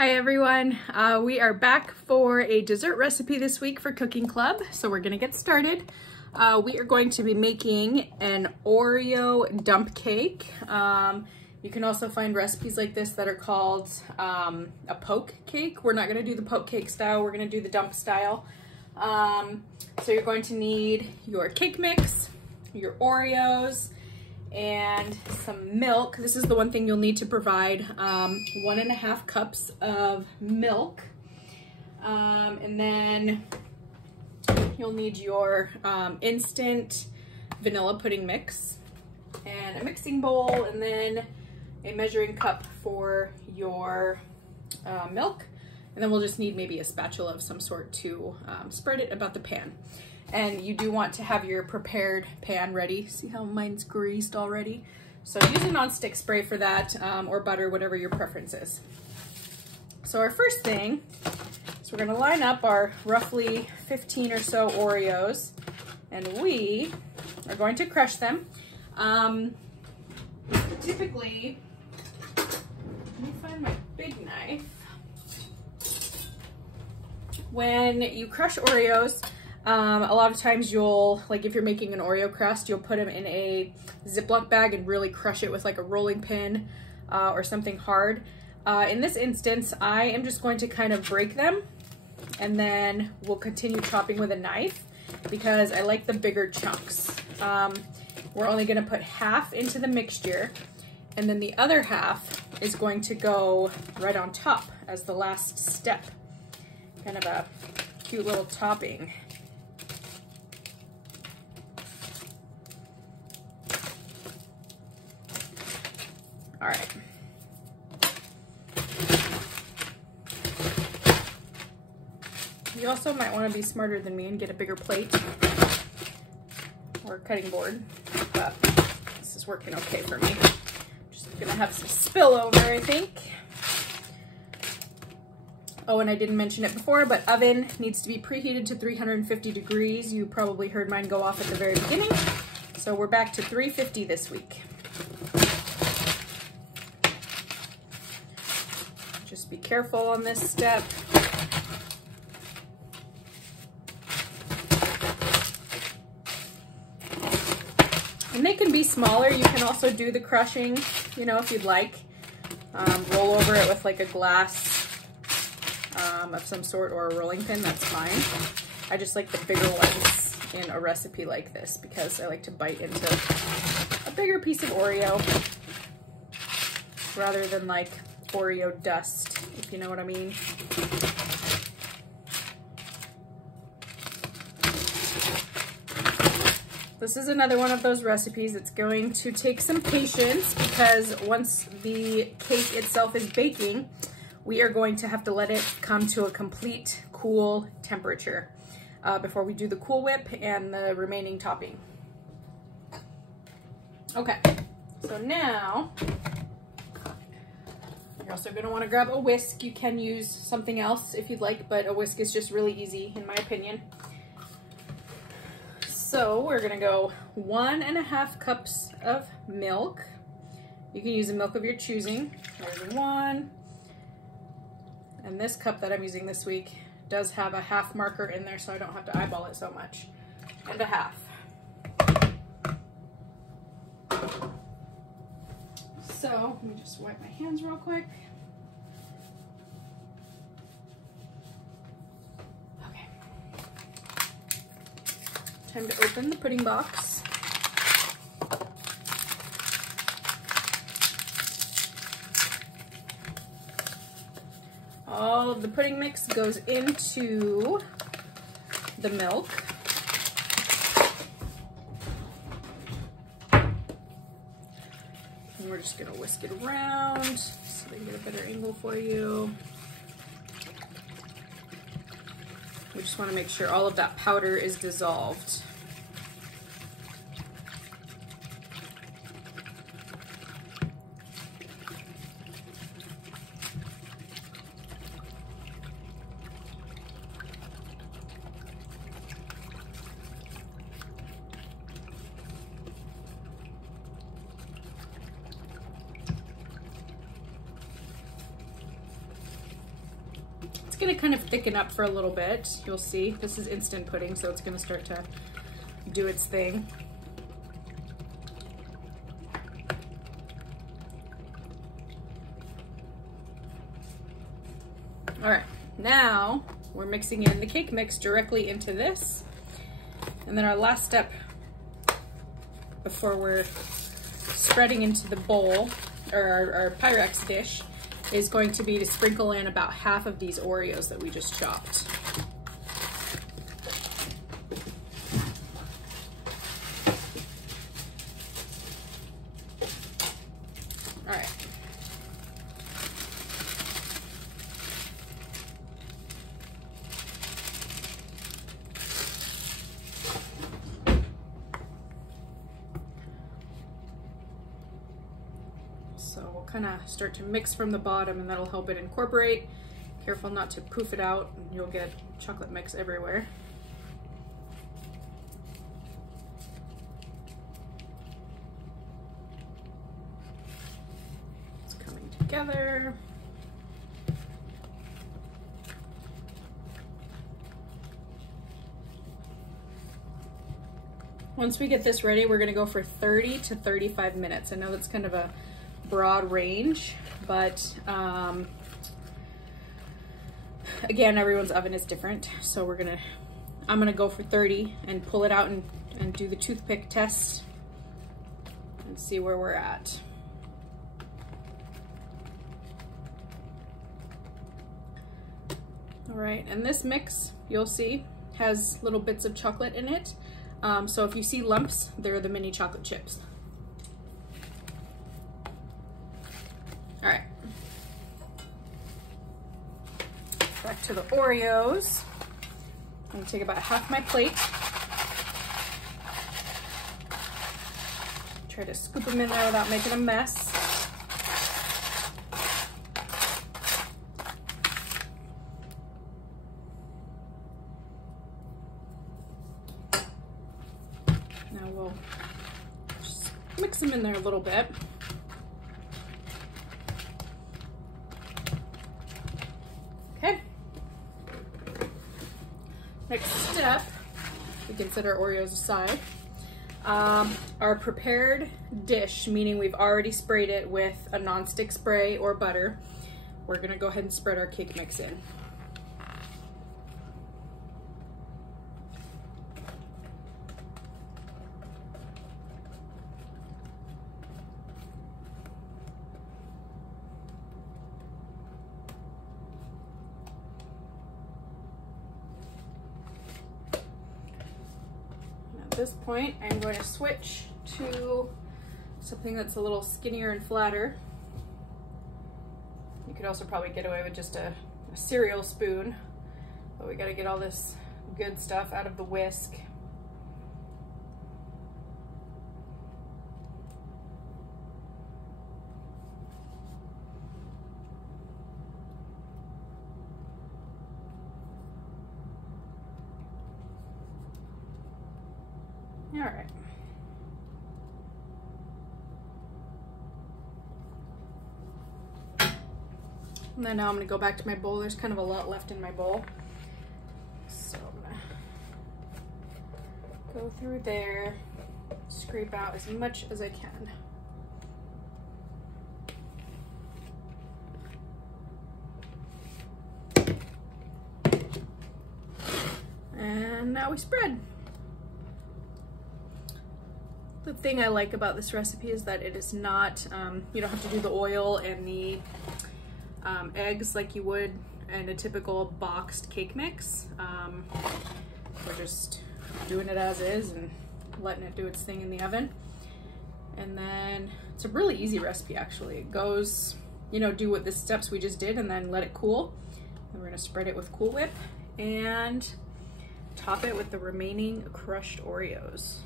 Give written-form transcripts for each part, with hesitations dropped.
Hi everyone, we are back for a dessert recipe this week for Cooking Club. So we're gonna get started. We are going to be making an Oreo dump cake. You can also find recipes like this that are called a poke cake. We're not gonna do the poke cake style, we're gonna do the dump style. So you're going to need your cake mix, your Oreos, and some milk. This is the one thing you'll need to provide, 1.5 cups of milk. And then you'll need your instant vanilla pudding mix and a mixing bowl, and then a measuring cup for your milk. And then we'll just need maybe a spatula of some sort to spread it about the pan. And you do want to have your prepared pan ready. See how mine's greased already? So use a nonstick spray for that, or butter, whatever your preference is. So our first thing is we're gonna line up our roughly 15 or so Oreos, and we are going to crush them. Typically, let me find my big knife. When you crush Oreos, a lot of times you'll, like if you're making an Oreo crust, you'll put them in a Ziploc bag and really crush it with like a rolling pin or something hard. In this instance, I am just going to kind of break them, and then we'll continue chopping with a knife because I like the bigger chunks. We're only gonna put half into the mixture, and then the other half is going to go right on top as the last step. Kind of a cute little topping. All right. You also might want to be smarter than me and get a bigger plate or cutting board, but this is working okay for me. Just gonna have some spillover, I think. Oh, and I didn't mention it before, but oven needs to be preheated to 350 degrees. You probably heard mine go off at the very beginning. So we're back to 350 this week. Just be careful on this step. And they can be smaller. You can also do the crushing, you know, if you'd like. Roll over it with like a glass of some sort or a rolling pin, that's fine. I just like the bigger ones in a recipe like this because I like to bite into a bigger piece of Oreo rather than like Oreo dust, if you know what I mean. This is another one of those recipes. It's going to take some patience because once the cake itself is baking, we are going to have to let it come to a complete cool temperature before we do the Cool Whip and the remaining topping. Okay, so now you're also going to want to grab a whisk. You can use something else if you'd like, but a whisk is just really easy in my opinion. So we're going to go 1.5 cups of milk. You can use the milk of your choosing. There's one. And this cup that I'm using this week does have a half marker in there, so I don't have to eyeball it so much. And a half. So let me just wipe my hands real quick. Okay. Time to open the pudding box. All of the pudding mix goes into the milk. And we're just gonna whisk it around so they can get a better angle for you. We just wanna make sure all of that powder is dissolved. gonna kind of thicken up for a little bit. You'll see, this is instant pudding, so it's gonna start to do its thing. All right, now we're mixing in the cake mix directly into this. And then our last step before we're spreading into the bowl, or our Pyrex dish, is going to be to sprinkle in about half of these Oreos that we just chopped. All right. So we'll kind of start to mix from the bottom, and that'll help it incorporate. Careful not to poof it out, and you'll get chocolate mix everywhere. It's coming together. Once we get this ready, we're gonna go for 30 to 35 minutes. I know that's kind of a broad range, but again, everyone's oven is different. So I'm gonna go for 30 and pull it out and do the toothpick test and see where we're at. All right, and this mix, you'll see, has little bits of chocolate in it. So if you see lumps, they're the mini chocolate chips. All right, back to the Oreos. I'm gonna take about half my plate. Try to scoop them in there without making a mess. Now we'll just mix them in there a little bit. Okay. Next step, we can set our Oreos aside. Our prepared dish, meaning we've already sprayed it with a nonstick spray or butter, we're gonna go ahead and spread our cake mix in. At this point, I'm going to switch to something that's a little skinnier and flatter. You could also probably get away with just a cereal spoon, but we got to get all this good stuff out of the whisk. All right. And then now I'm gonna go back to my bowl. There's kind of a lot left in my bowl. So I'm gonna go through there, scrape out as much as I can. And now we spread. The thing I like about this recipe is that it is not, you don't have to do the oil and the eggs like you would in a typical boxed cake mix. We're just doing it as is and letting it do its thing in the oven. And then it's a really easy recipe actually. It goes, do what the steps we just did and then let it cool. And we're gonna spread it with Cool Whip and top it with the remaining crushed Oreos.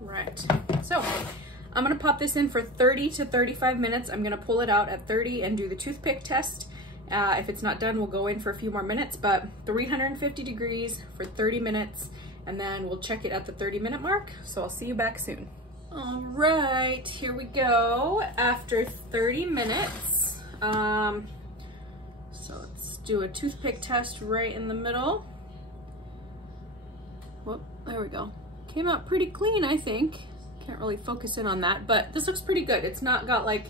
Right, so I'm gonna pop this in for 30 to 35 minutes. I'm gonna pull it out at 30 and do the toothpick test. If it's not done, we'll go in for a few more minutes, but 350 degrees for 30 minutes, and then we'll check it at the 30-minute mark. So I'll see you back soon. All right, here we go. After 30 minutes. So let's do a toothpick test right in the middle. Whoop, there we go. Came out pretty clean, I think. Can't really focus in on that, but this looks pretty good. It's not got like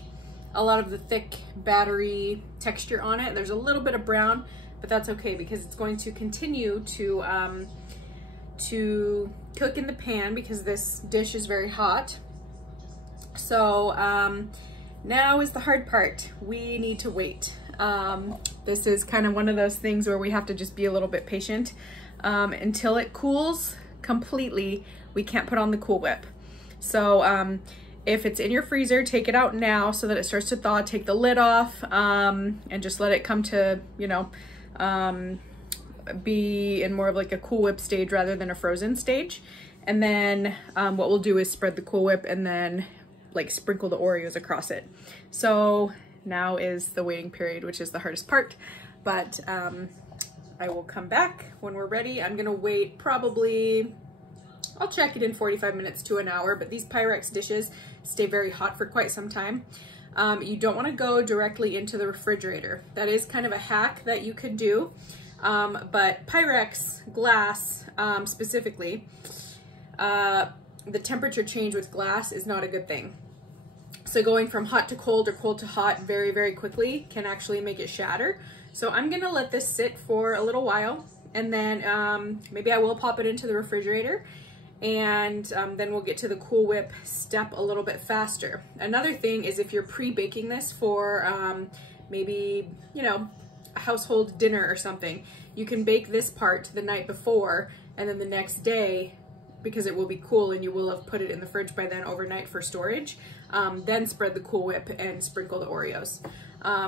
a lot of the thick battery texture on it. There's a little bit of brown, but that's okay because it's going to continue to cook in the pan because this dish is very hot. So now is the hard part. We need to wait. This is kind of one of those things where we have to just be a little bit patient until it cools completely. We can't put on the Cool Whip. So if it's in your freezer, take it out now so that it starts to thaw. Take the lid off and just let it come to, you know, be in more of like a Cool Whip stage rather than a frozen stage. And then what we'll do is spread the Cool Whip and then like sprinkle the Oreos across it. So now is the waiting period, which is the hardest part, but I will come back when we're ready. I'm gonna wait probably, I'll check it in 45 minutes to an hour, but these Pyrex dishes stay very hot for quite some time. You don't wanna go directly into the refrigerator. That is kind of a hack that you could do, but Pyrex glass specifically, the temperature change with glass is not a good thing. So going from hot to cold or cold to hot very, very quickly can actually make it shatter. So I'm gonna let this sit for a little while and then maybe I will pop it into the refrigerator and then we'll get to the Cool Whip step a little bit faster. Another thing is if you're pre-baking this for maybe, you know, a household dinner or something, you can bake this part the night before and then the next day, because it will be cool and you will have put it in the fridge by then overnight for storage, then spread the Cool Whip and sprinkle the Oreos.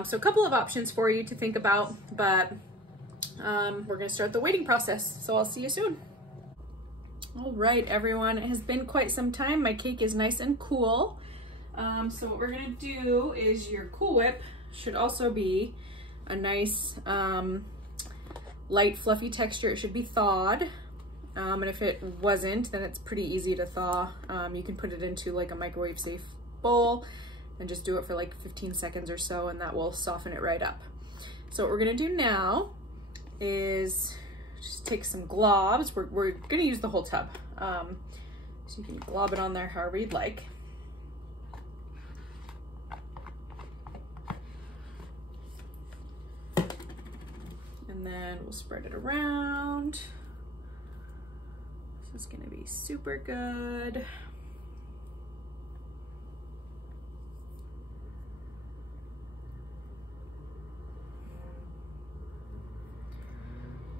So a couple of options for you to think about, but we're gonna start the waiting process. So I'll see you soon. All right, everyone, it has been quite some time. My cake is nice and cool. So what we're gonna do is your Cool Whip should also be a nice light fluffy texture. It should be thawed. And if it wasn't, then it's pretty easy to thaw. You can put it into like a microwave safe bowl and just do it for like 15 seconds or so and that will soften it right up. So what we're gonna do now is just take some globs. We're gonna use the whole tub. So you can glob it on there however you'd like. And then we'll spread it around. This is gonna be super good.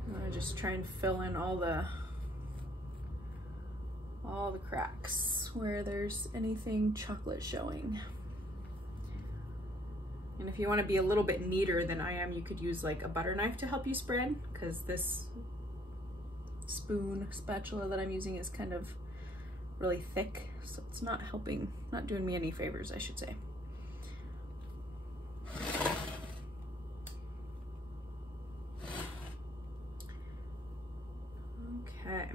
I'm gonna just try and fill in all the cracks where there's anything chocolate showing. And if you want to be a little bit neater than I am, you could use like a butter knife to help you spread, because this spatula that I'm using is kind of really thick, so it's not helping, not doing me any favors, I should say. Okay.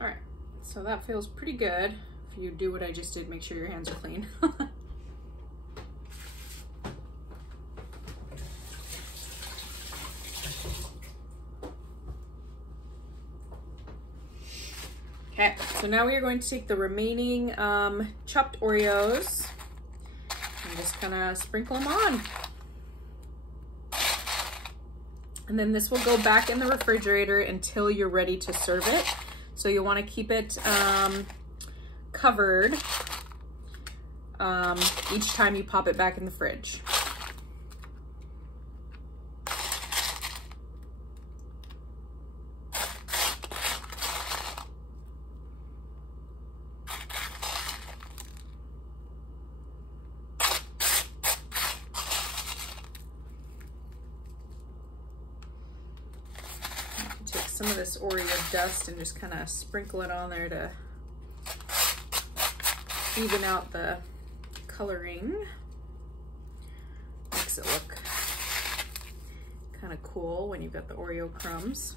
All right, so that feels pretty good. If you do what I just did, make sure your hands are clean. Okay, so now we are going to take the remaining chopped Oreos and just kind of sprinkle them on. And then this will go back in the refrigerator until you're ready to serve it. So you'll want to keep it covered each time you pop it back in the fridge. some of this Oreo dust and just kind of sprinkle it on there to even out the coloring. Makes it look kind of cool when you've got the Oreo crumbs.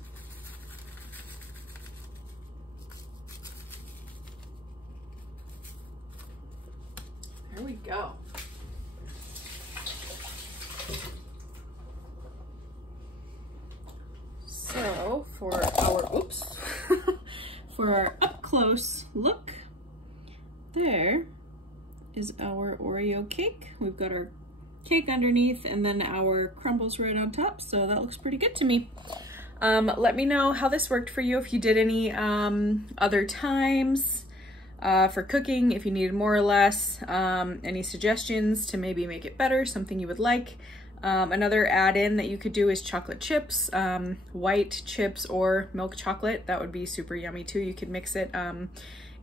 There we go. So for our, oops, for our up close look, there is our Oreo cake. We've got our cake underneath and then our crumbles right on top. So that looks pretty good to me. Let me know how this worked for you, if you did any other times for cooking, if you needed more or less, any suggestions to maybe make it better, something you would like. Another add-in that you could do is chocolate chips, white chips or milk chocolate. That would be super yummy too. You could mix it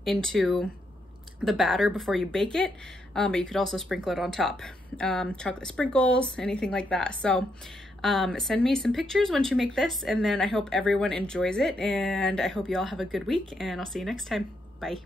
into the batter before you bake it, but you could also sprinkle it on top. Chocolate sprinkles, anything like that. So send me some pictures once you make this, and then I hope everyone enjoys it, and I hope you all have a good week, and I'll see you next time. Bye.